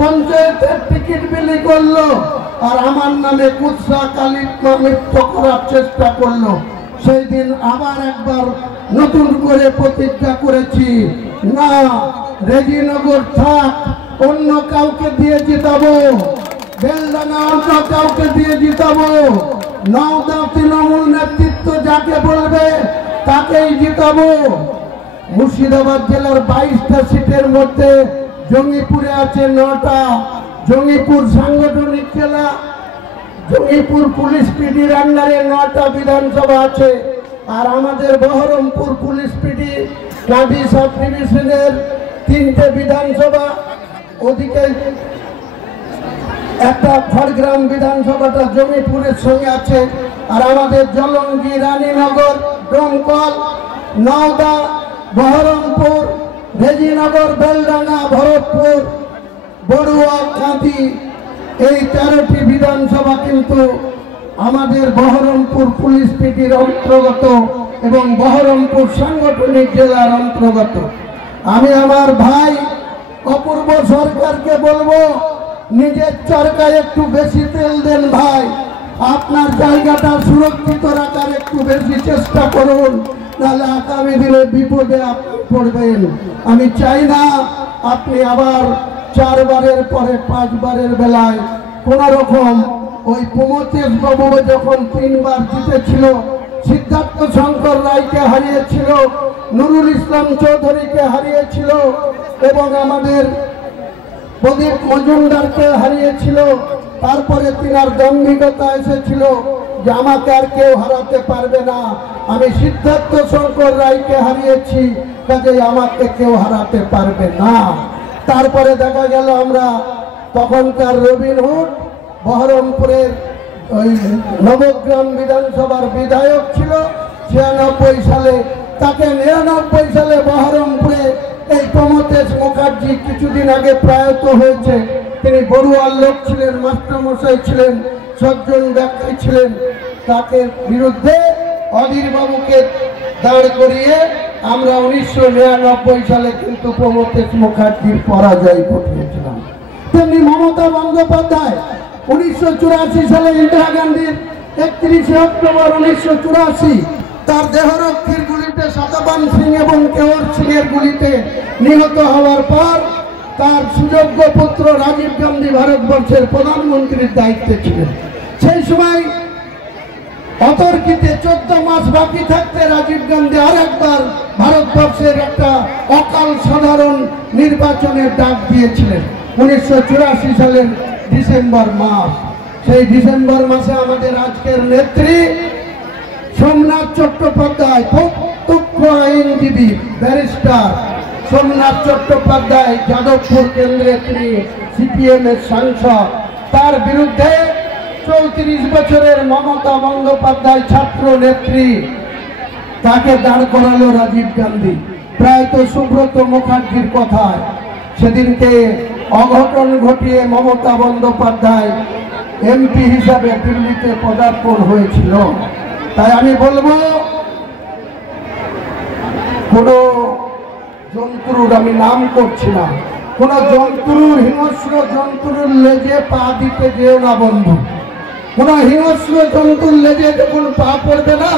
পঞ্চায়েতের টিকিট বিলি করলো আর আমার নামে কুৎসা কালিমা মিথ্য করার চেষ্টা করলো। সেই দিন আবার একবার নতুন করে প্রতিজ্ঞা করেছি, না, রেজিনগর থাক, অন্য কাউকে দিয়ে জিতাবো, বেলডাঙ্গা অন্য কাউকে দিয়ে জিতাবো, নওদা তৃণমূল নেতৃত্ব যাকে বলবে তাকেই জিতাবো। মুর্শিদাবাদ জেলার 22টা সিটের মধ্যে জঙ্গিপুরে আছে 9টা। জঙ্গিপুর সাংগঠনিক জেলা, জঙ্গিপুর পুলিশ পিডির আন্ডারে 9টা বিধানসভা আছে। আর আমাদের বহরমপুর পুলিশ পিডি কাঁদি সাব ডিভিশনের 3টে বিধানসভা, ওদিকে একটা খড়গ্রাম বিধানসভাটা জঙ্গিপুরের সঙ্গে আছে। আর আমাদের জলঙ্গি, রানীনগর, ডোমকল, নওদা, বহরমপুর, রেজিনগর, বেলডাঙ্গা, ভরতপুর, বড়ুয়া, কাঁদি, এই 13টি বিধানসভা কিন্তু আমাদের বহরমপুর পুলিশ পিডির অন্তর্গত এবং বহরমপুর সাংগঠনিক জেলার অন্তর্গত। আমি আমার ভাই অপূর্ব সরকারকে বলবো, নিজের চরকায় একটু বেশি তেল দেন ভাই, আপনার জায়গাটা সুরক্ষিত রাখার একটু বেশি চেষ্টা করুন, নাহলে আগামী দিনে বিপদে আপনি পড়বেন। আমি চাই না আপনি আবার 4 বারের পরে 5 বারের বেলায় কোন রকম ওই প্রমথেশ বাবু যখন 3 বার জিতেছিল, সিদ্ধার্থ শঙ্কর রায়কে হারিয়েছিল, নুরুল ইসলাম চৌধুরীকে হারিয়েছিল এবং আমাদের প্রদীপ মজুমদারকে হারিয়েছিল। তারপরে তিনার দাম্ভিকতা এসেছিল যে আমাকে আর কেউ হারাতে পারবে না, আমি সিদ্ধার্থ শঙ্কর রায়কে হারিয়েছি, কাজে আমাকে কেউ হারাতে পারবে না। তারপরে দেখা গেল আমরা তখনকার রবিনহুড বহরমপুরের ওই নবগ্রাম বিধানসভার বিধায়ক ছিল 96 সালে, তাকে 99 সালে বহরমপুরে এই প্রমথেশ মুখার্জি কিছুদিন আগে প্রয়াত হয়েছে, তিনি বড়ুয়ার লোক ছিলেন, মাস্টারমশাই ছিলেন, সজ্জন ব্যক্তি ছিলেন, তাকে বিরুদ্ধে অধীর বাবুকে দাঁড় করিয়ে আমরা 1999 সালে কিন্তু প্রমথেশ মুখার্জির পরাজয় ঘটিয়েছিলাম। তেমনি মমতা বন্দ্যোপাধ্যায় 1984 সালে ইন্দিরা গান্ধীর 31 অক্টোবর 1984 তার দেহরক্ষীর গুলিতে শতবান সিং এবং কেওর সিং এর গুলিতে নিহত হওয়ার পর তার সুযোগ্য পুত্র রাজীব গান্ধী ভারতবর্ষের প্রধানমন্ত্রীর দায়িত্বে ছিলেন। সেই সময় অতর্কিতে 14 মাস বাকি থাকতে রাজীব গান্ধী আরেকবার ভারতবর্ষের একটা অকাল সাধারণ নির্বাচনের ডাক দিয়েছিলেন 1984 সালের ডিসেম্বর মাস। সেই ডিসেম্বর মাসে আমাদের আজকের নেত্রী সোমনাথ চট্টোপাধ্যায়, প্রত্যক্ষ আইনজীবী ব্যারিস্টার সোমনাথ চট্টোপাধ্যায়, যাদবপুর কেন্দ্রে তিনি সিপিএম এর সাংসদ, তার বিরুদ্ধে 34 বছরের মমতা বন্দ্যোপাধ্যায় ছাত্র নেত্রী, তাকে দাঁড় করালো রাজীব গান্ধী প্রায়ত সুব্রত মুখার্জির কথায়। সেদিনকে অঘটন ঘটিয়ে মমতা বন্দ্যোপাধ্যায় এমপি হিসাবে দিল্লিতে পদার্পণ হয়েছিল। তাই আমি বলবো, কোন জন্তুর আমি নাম করছি না, কোন জন্তুর হিংস্র জন্তুর লেজে পা দিতে যেও না বন্ধু। কোন হিংস্র জন্তুর লেজে যখন পা পড়বে না,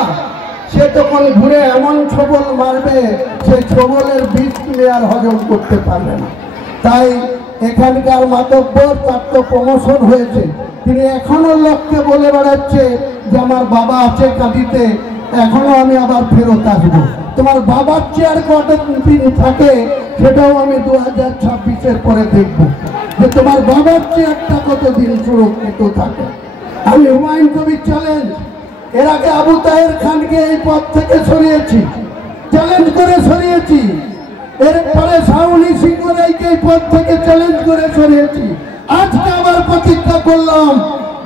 সে তখন ঘুরে এমন ছবল মারবে, সেই ছবলের বীজ তুমি আর হজম করতে পারবে না। তাই এখানকার মাতব্বর, তার তো প্রমোশন হয়েছে, তিনি এখনো লোককে বলে বেড়াচ্ছে যে আমার বাবা আছে কাঁদিতে, এখনো আমি আবার ফেরত আসবো। তোমার বাবার চেয়ার কতদিন থাকে সেটাও আমি 2026-এর পরে দেখব, যে তোমার বাবার চেয়ারটা কতদিন সুরক্ষিত থাকে। আমি হুমায়ুন কবির চ্যালেঞ্জ, এর আগে আবু তাহের খানকে এই পদ থেকে সরিয়েছি, চ্যালেঞ্জ করে সরিয়েছি, এরপরে শাওনি সিংহ রায়কে এই পদ থেকে চ্যালেঞ্জ করে সরিয়েছি। আজকে আবার প্রতিজ্ঞা করলাম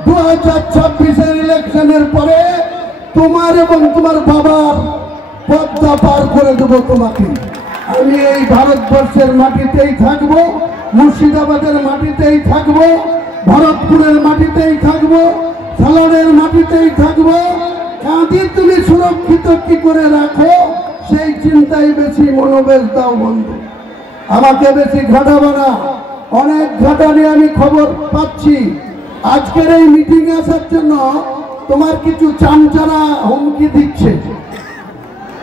2026-এর ইলেকশনের পরে তোমার এবং তোমার বাবার পদ্মা পার করে দেবো তোমাকে। আমি এই ভারতবর্ষের মাটিতেই থাকবো, মুর্শিদাবাদের মাটিতেই থাকবো, ভরতপুরের মাটিতেই থাকবো, সালানের মাটিতেই থাকবো। কাঁদি তুমি সুরক্ষিত কি করে রাখো সেই চিন্তায় বেশি মনোবেশ দাও বন্ধু, আমাকে বেশি ঘাটাবো না। অনেক ঘটনা আমি খবর পাচ্ছি। আজকের এই মিটিং আসার জন্য তোমার কিছু চামচারা হুমকি দিচ্ছে,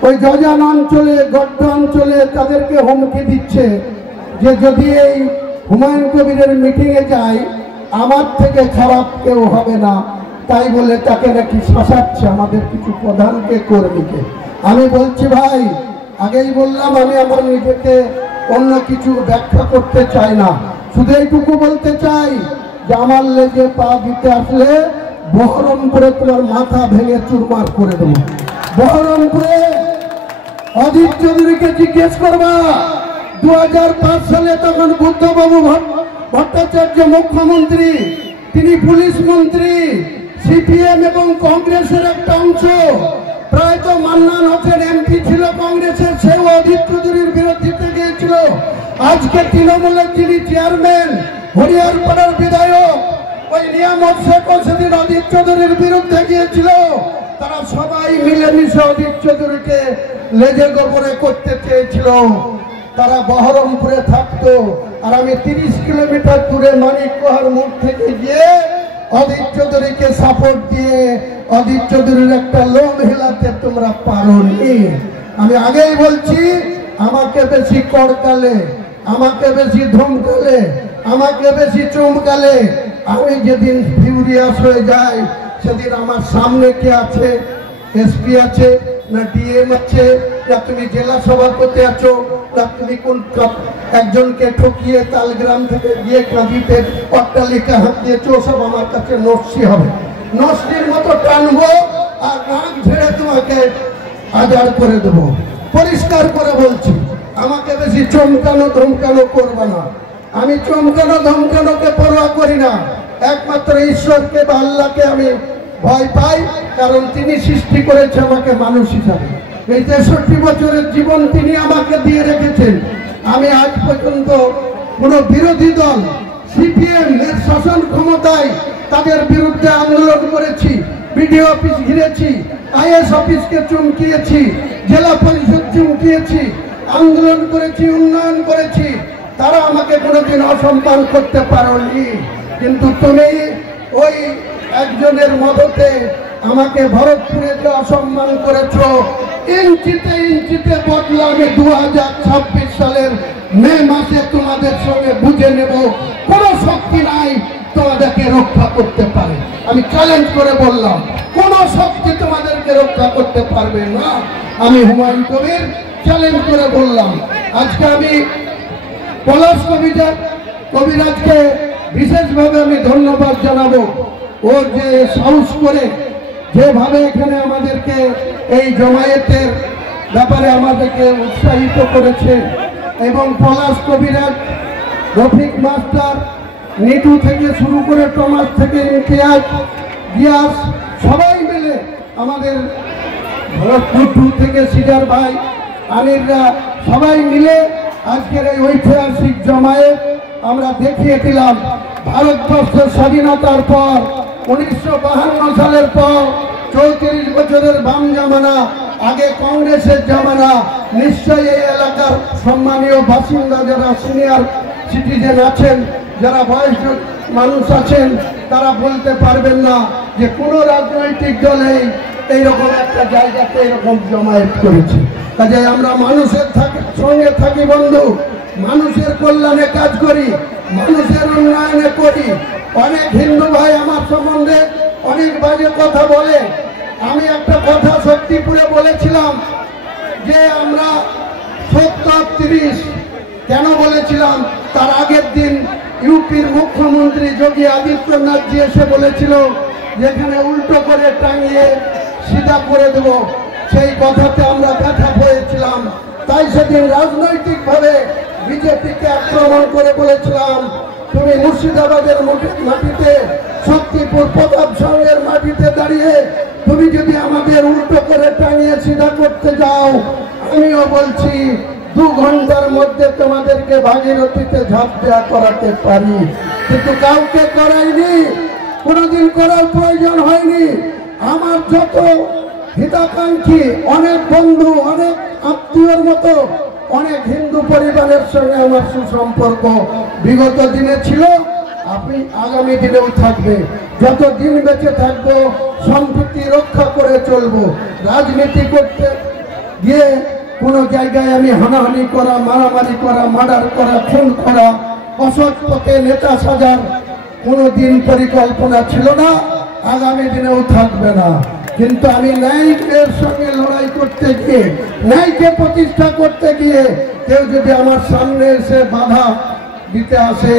ওই জজান অঞ্চলে গড্ড অঞ্চলে তাদেরকে হুমকি দিচ্ছে যে যদি এই হুমায়ুন কবিরের মিটিংয়ে যাই আমার থেকে খারাপ কেউ হবে না, তাই বলে তাকে নাকি শাসাচ্ছে আমাদের কিছু প্রধানকে কর্মীকে। আমি বলছি ভাই, আগেই বললাম আমি আমার নিজেকে অন্য কিছু ব্যাখ্যা করতে চাই না, শুধু এইটুকু বলতে চাই যে আমার লেগে পা দিতে আসলে বহরমপুরে তোমার মাথা ভেঙে চুরমার করে দেবো। বহরমপুরে অজিত চৌধুরীকে জিজ্ঞেস করবা 2005 সালে তখন বুদ্ধবাবু ভট্টাচার্য মুখ্যমন্ত্রী, তিনি পুলিশ মন্ত্রী, সিপিএম এবং কংগ্রেসের একটা অংশ। প্রায়ত মান্নান হোসেন এমপি ছিল কংগ্রেসের, সেও অজিত চৌধুরীর বিরোধিতা গিয়েছিল। আজকে তৃণমূলের যিনি চেয়ারম্যান হরিয়ারপাড়ার বিধায়ক ওই নিয়ামত শেখও সেদিন অজিত চৌধুরীর বিরুদ্ধে গিয়েছিল। তারা সবাই মিলেমিশে অজিত চৌধুরীকে লেজে গোবরে করতে চেয়েছিল। তারা বহরমপুরে থাকতো, আর আমি 30 কিলোমিটার দূরে মানিকগড় মোড় থেকে গিয়ে অজিত চৌধুরীকে সাপোর্ট দিয়ে অজিত চৌধুরীর একটা লোম হেলাতে তোমরা পারোনি। আমি আগেই বলছি, আমাকে বেশি কড়কালে, আমাকে বেশি ধমকালে, আমাকে বেশি চমকালে, আমি যেদিন ফিউরিয়াস হয়ে যাই সেদিন আমার সামনে কে আছে? এসপি আছে না ডিএম আছে, না তুমি জেলা সভাপতি আছো, না তুমি কোন একজনকে ঠকিয়ে তালগ্রাম থেকে গিয়ে কাঁদিতে অট্টালিকা হাত দিয়েছো, সব আমার কাছে নস্যি হবে। নস্যির মতো টানবো আর নাক ঝেড়ে তোমাকে আজার করে দেবো। পরিষ্কার করে বলছি, আমাকে বেশি চমকানো ধমকানো করবে না। আমি চমকানো ধমকানোকে পরোয়া করি না, একমাত্র ঈশ্বরকে বা আল্লাহকে আমি ভয় পাই, কারণ তিনি সৃষ্টি করেছে আমাকে মানুষ হিসাবে। এই 63 বছরের জীবন তিনি আমাকে দিয়ে রেখেছেন। আমি আজ পর্যন্ত কোনো বিরোধী দল সিপিএম এর শাসন ক্ষমতায় তাদের বিরুদ্ধে আন্দোলন করেছি, বিডিও অফিস ঘিরেছি, আইএস অফিসকে চমকিয়েছি, জেলা পরিষদ চমকিয়েছি, আন্দোলন করেছি, উন্নয়ন করেছি, তারা আমাকে কোনোদিন অসম্মান করতে পারেনি। কিন্তু তুমি ওই একজনের মদতে আমাকে ভরতপুরে যে অসম্মান করেছ, ইঞ্চিতে ইঞ্চিতে বদলা আমি 2026 সালের মে মাসে তোমাদের সঙ্গে বুঝে নেব। কোনো শক্তি নাই তোমাদেরকে রক্ষা করতে পারে। আমি চ্যালেঞ্জ করে বললাম, কোনো শক্তি তোমাদেরকে রক্ষা করতে পারবে না। আমি হুমায়ুন কবির চ্যালেঞ্জ করে বললাম। আজকে আমি পলাশ কবিরাজকে বিশেষভাবে আমি ধন্যবাদ জানাবো। ও যে সাহস করে যেভাবে এখানে আমাদেরকে এই জমায়েতের ব্যাপারে আমাদেরকে উৎসাহিত করেছে, এবং পলাশ কবিরাজ, রফিক মাস্টার, নিটু থেকে শুরু করে টমাস থেকে ইমতিয়াজ, গিয়াস, সবাই মিলে আমাদের ভরতপুর থেকে সিজার ভাই, আমিররা, সবাই মিলে আজকের এই ঐতিহাসিক জমায়েত আমরা দেখিয়ে দিলাম। ভারতবর্ষের স্বাধীনতার পর 1952 সালের পর 34 বছরের বাম জামানা, আগে কংগ্রেসের জামানা। নিশ্চয়ই এই এলাকার সম্মানীয় বাসিন্দা যারা সিনিয়র সিটিজেন আছেন, যারা বয়স্ক মানুষ আছেন, তারা বলতে পারবেন না যে কোনো রাজনৈতিক দলে এইরকম একটা জায়গাতে এরকম জমায়েত করেছে। কাজে আমরা মানুষের সঙ্গে থাকি বন্ধু, মানুষের কল্যাণে কাজ করি, মানুষের উন্নয়নে করি। অনেক হিন্দু ভাই আমার সম্বন্ধে অনেক বাজে কথা বলে। আমি একটা কথা শক্তিপুরে বলেছিলাম যে আমরা 70-30 কেন বলেছিলাম, তার আগের দিন ইউপির মুখ্যমন্ত্রী যোগী আদিত্যনাথজি এসে বলেছিল যেখানে উল্টো করে টাঙিয়ে সিধা করে দেব। সেই কথাতে আমরা ব্যথা পেয়েছিলাম, তাই সেদিন রাজনৈতিকভাবে বিজেপিকে আক্রমণ করে বলেছিলাম, তুমি মুর্শিদাবাদের মাটিতে, শক্তিপুর প্রতাপ সঙ্গের মাটিতে দাঁড়িয়ে তুমি যদি আমাদের উল্টো করে টাঙিয়ে সিধা করতে যাও, আমিও বলছি 2 ঘন্টার মধ্যে তোমাদেরকে ভাগীরথীতে ঝাঁপ দেওয়া করাতে পারি। কিন্তু কাউকে করাইনি, কোনোদিন করার প্রয়োজন হয়নি। আমার যত হিতাকাঙ্ক্ষী, অনেক বন্ধু, অনেক আত্মীয়র মতো অনেক হিন্দু পরিবারের সঙ্গে আমার সুসম্পর্ক বিগত দিনে ছিল, আপনি আগামী দিনেও থাকবে। যত দিন বেঁচে থাকবো সম্প্রীতি রক্ষা করে চলবো। রাজনীতি করতে গিয়ে কোনো জায়গায় আমি হানাহানি করা, মারামারি করা, মার্ডার করা, খুন করা, অসৎ পথে নেতা সাজার কোনোদিন পরিকল্পনা ছিল না, আগামী দিনেও থাকবে না। কিন্তু আমি ন্যায়ের সঙ্গে লড়াই করতে গিয়ে, ন্যায়কে প্রতিষ্ঠা করতে গিয়ে কেউ যদি আমার সামনে এসে বাধা দিতে আসে,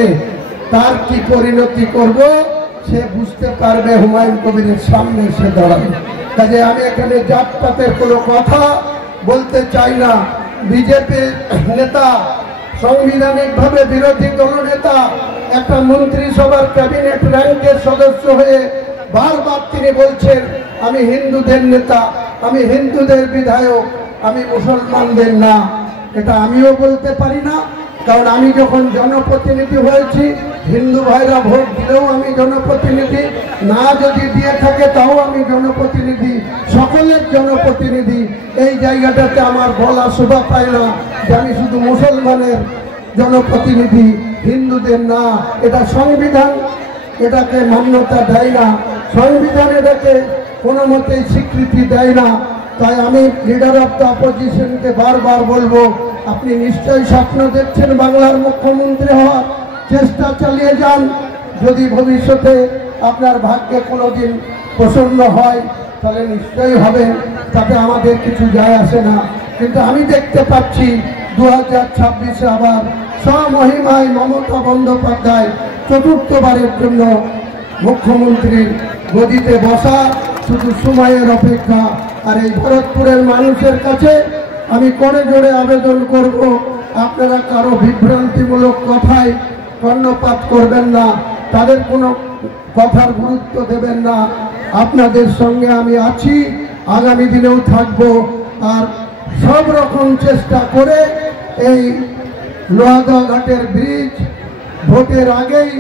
তার কি পরিণতি করব সে বুঝতে পারবে হুমায়ুন কবিরের সামনে এসে দাঁড়াবে। কাজে আমি এখানে জাতপাতের কোনো কথা বলতে চাই না। বিজেপি নেতা, সাংবিধানিকভাবে বিরোধী দলনেতা, একটা মন্ত্রিসভার ক্যাবিনেট র্যাঙ্কের সদস্য হয়ে বারবার তিনি বলছেন আমি হিন্দুদের নেতা, আমি হিন্দুদের বিধায়ক, আমি মুসলমানদের না। এটা আমিও বলতে পারি না, কারণ আমি যখন জনপ্রতিনিধি হয়েছি, হিন্দু ভাইরা ভোট দিলেও আমি জনপ্রতিনিধি, না যদি দিয়ে থাকে তাও আমি জনপ্রতিনিধি, সকলের জনপ্রতিনিধি। এই জায়গাটাতে আমার বলা শোভা পায় না যে আমি শুধু মুসলমানের জনপ্রতিনিধি, হিন্দুদের না। এটা সংবিধান এটাকে মান্যতা দেয় না, সংবিধান এটাকে কোনো মতেই স্বীকৃতি দেয় না। তাই আমি লিডার অফ দ্য অপোজিশনকে বারবার বলবো, আপনি নিশ্চয়ই স্বপ্ন দেখছেন বাংলার মুখ্যমন্ত্রী হওয়ার, চেষ্টা চালিয়ে যান। যদি ভবিষ্যতে আপনার ভাগ্যে কোনোদিন প্রসন্ন হয় তাহলে নিশ্চয়ই হবেন, তাতে আমাদের কিছু যায় আসে না। কিন্তু আমি দেখতে পাচ্ছি 2026-এ আবার স্বমহিমায় মমতা বন্দ্যোপাধ্যায় চতুর্থবারের জন্য মুখ্যমন্ত্রীর গদিতে বসা, শুধু সময়ের অপেক্ষা। আর এই ভরতপুরের মানুষের কাছে আমি করে জোরে আবেদন করব, আপনারা কারো বিভ্রান্তিমূলক কথায় কর্ণপাত করবেন না, তাদের কোনো কথার গুরুত্ব দেবেন না। আপনাদের সঙ্গে আমি আছি, আগামী দিনেও থাকব। আর সব রকম চেষ্টা করে এই লোহাগড়া ঘাটের ব্রিজ ভোটের আগেই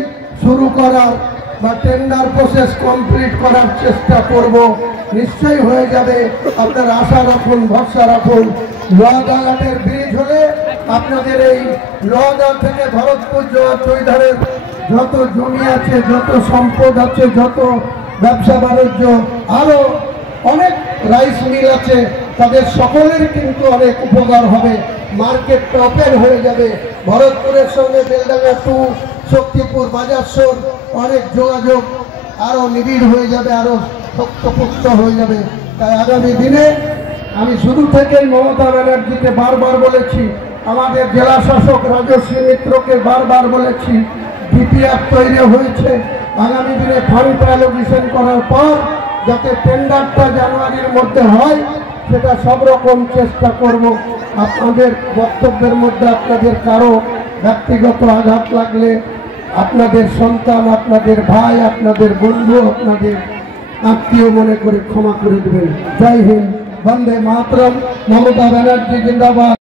শুরু করার বা টেন্ডার প্রসেস কমপ্লিট করার চেষ্টা করব। নিশ্চয়ই হয়ে যাবে, আপনারা আশা রাখুন, ভরসা রাখুন। লোহাগড়া ঘাটের ব্রিজ হলে আপনাদের এই লোহাগড়া থেকে ভরতপুর যাওয়ার চৈধারের যত জমি আছে, যত সম্পদ আছে, যত ব্যবসা বাণিজ্য, আরো অনেক রাইস মিল আছে, তাদের সকলের কিন্তু অনেক উপকার হবে। মার্কেট ওপেন হয়ে যাবে। ভরতপুরের সঙ্গে বেলডাঙ্গা টু শক্তিপুর বাজারসর অনেক যোগাযোগ আরো নিবিড় হয়ে যাবে, আরো শক্তপোক্ত হয়ে যাবে। তাই আগামী দিনে আমি শুরু থেকেই মমতা ব্যানার্জিকে বারবার বলেছি, আমাদের জেলা শাসক রাজশ্রী মিত্রকে বারবার বলেছি, ডিপিআর তৈরি হয়েছে, আগামী দিনে ফান্ড অ্যালোকেশন করার পর যাতে টেন্ডারটা জানুয়ারির মধ্যে হয় সেটা সব রকম চেষ্টা করব। আপনাদের বক্তব্যের মধ্যে আপনাদের কারো ব্যক্তিগত আঘাত লাগলে আপনাদের সন্তান, আপনাদের ভাই, আপনাদের বন্ধু, আপনাদের আত্মীয় মনে করে ক্ষমা করে দেবেন। জয় হিন্দ, বন্দে মাতরম। মমতা ব্যানার্জি জিন্দাবাদ।